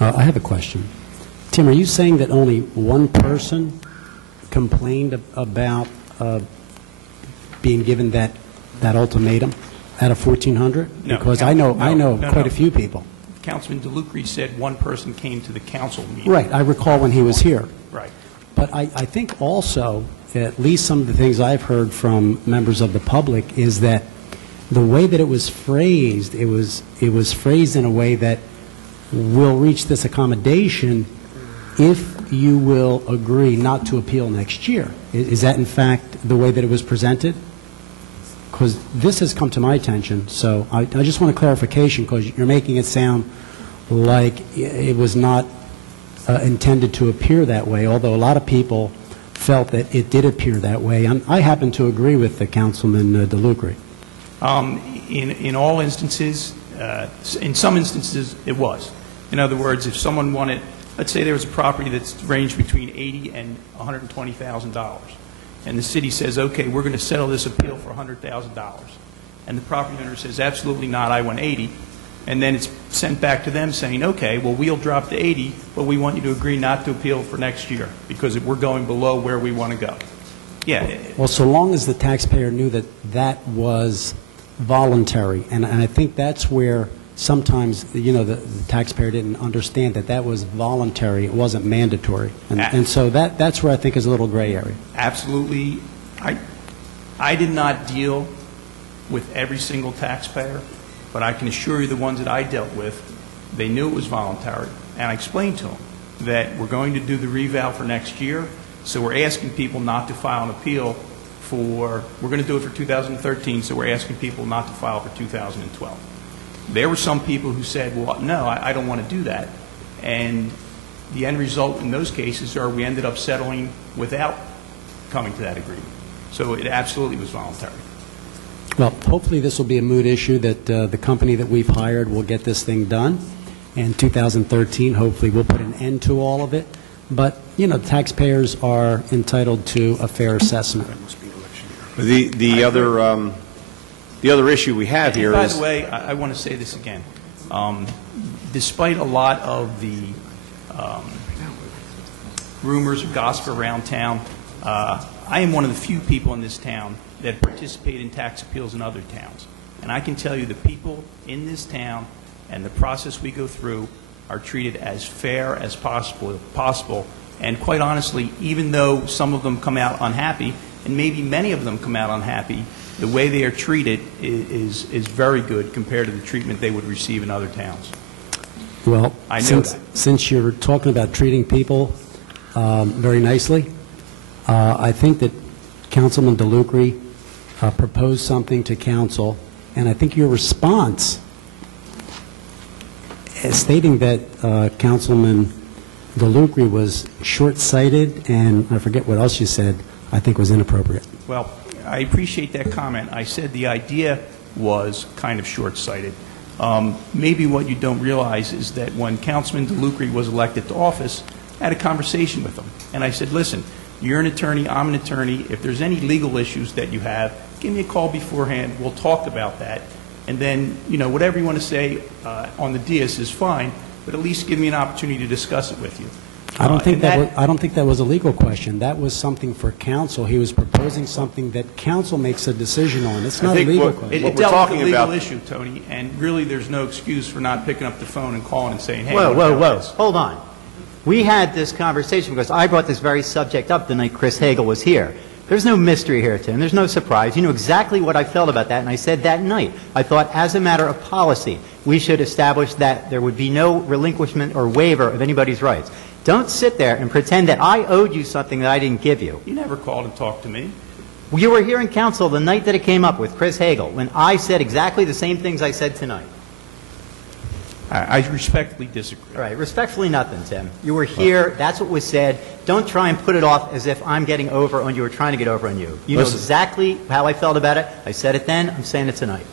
I have a question. Tim, are you saying that only one person complained about being given that ultimatum out of 1,400? No, because I know quite a no. few people. Councilman Delucry said one person came to the council meeting. Right. I recall when he was here. Right. But I think also, at least some of the things I've heard from members of the public, is that the way that it was phrased, it was phrased in a way that we'll reach this accommodation if you will agree not to appeal next year. Is that in fact the way that it was presented? Because this has come to my attention, so I just want a clarification, because you're making it sound like it was not intended to appear that way, although a lot of people felt that it did appear that way. I happen to agree with the Councilman Delucry. In all instances, in some instances, it was. In other words, if someone wanted, let's say there was a property that's ranged between $80,000 and $120,000, and the city says, okay, we're going to settle this appeal for $100,000, and the property owner says, absolutely not, I want 80, and then it's sent back to them saying, okay, well, we'll drop to 80, but we want you to agree not to appeal for next year because we're going below where we want to go. Yeah. Well, so long as the taxpayer knew that that was voluntary, and I think that's where sometimes, you know, the taxpayer didn't understand that that was voluntary, it wasn't mandatory. And so that's where I think is a little gray area. Absolutely. I did not deal with every single taxpayer, but I can assure you the ones that I dealt with, they knew it was voluntary. And I explained to them that we're going to do the reval for next year, so we're asking people not to file an appeal we're going to do it for 2013, so we're asking people not to file for 2012. There were some people who said, well, no, I don't want to do that. And the end result in those cases are we ended up settling without coming to that agreement. So it absolutely was voluntary. Well, hopefully this will be a moot issue, that the company that we've hired will get this thing done. And 2013, hopefully we'll put an end to all of it. But, you know, taxpayers are entitled to a fair assessment. The other issue we have here is... By the way, I want to say this again. Despite a lot of the rumors or gossip around town, I am one of the few people in this town that participate in tax appeals in other towns. And I can tell you the people in this town and the process we go through are treated as fair as possible. And quite honestly, even though some of them come out unhappy, and maybe many of them come out unhappy, the way they are treated is very good compared to the treatment they would receive in other towns. Well, I know since you're talking about treating people very nicely, I think that Councilman Delucry proposed something to council, and I think your response stating that Councilman Delucry was short-sighted, and I forget what else you said, I think was inappropriate. Well, I appreciate that comment. I said the idea was kind of short-sighted. Maybe what you don't realize is that when Councilman Delucry was elected to office, I had a conversation with him. And I said, listen, you're an attorney, I'm an attorney. If there's any legal issues that you have, give me a call beforehand. We'll talk about that. And then, you know, whatever you want to say on the dais is fine, but at least give me an opportunity to discuss it with you. I don't think that was a legal question. That was something for council. He was proposing something that council makes a decision on. It's not a legal question. It dealt with a legal issue, Tony, and really there's no excuse for not picking up the phone and calling and saying, hey, whoa. Hold on. We had this conversation because I brought this very subject up the night Chris Hagel was here. There's no mystery here, Tim. There's no surprise. You know exactly what I felt about that, and I said that night. I thought, as a matter of policy, we should establish that there would be no relinquishment or waiver of anybody's rights. Don't sit there and pretend that I owed you something that I didn't give you. You never called and talked to me. You were here in council the night that it came up with Chris Hagel, when I said exactly the same things I said tonight. I respectfully disagree. All right, respectfully nothing, Tim. You were here, that's what was said. Don't try and put it off as if I'm getting over on you or trying to get over on you. You know exactly how I felt about it. I said it then, I'm saying it tonight.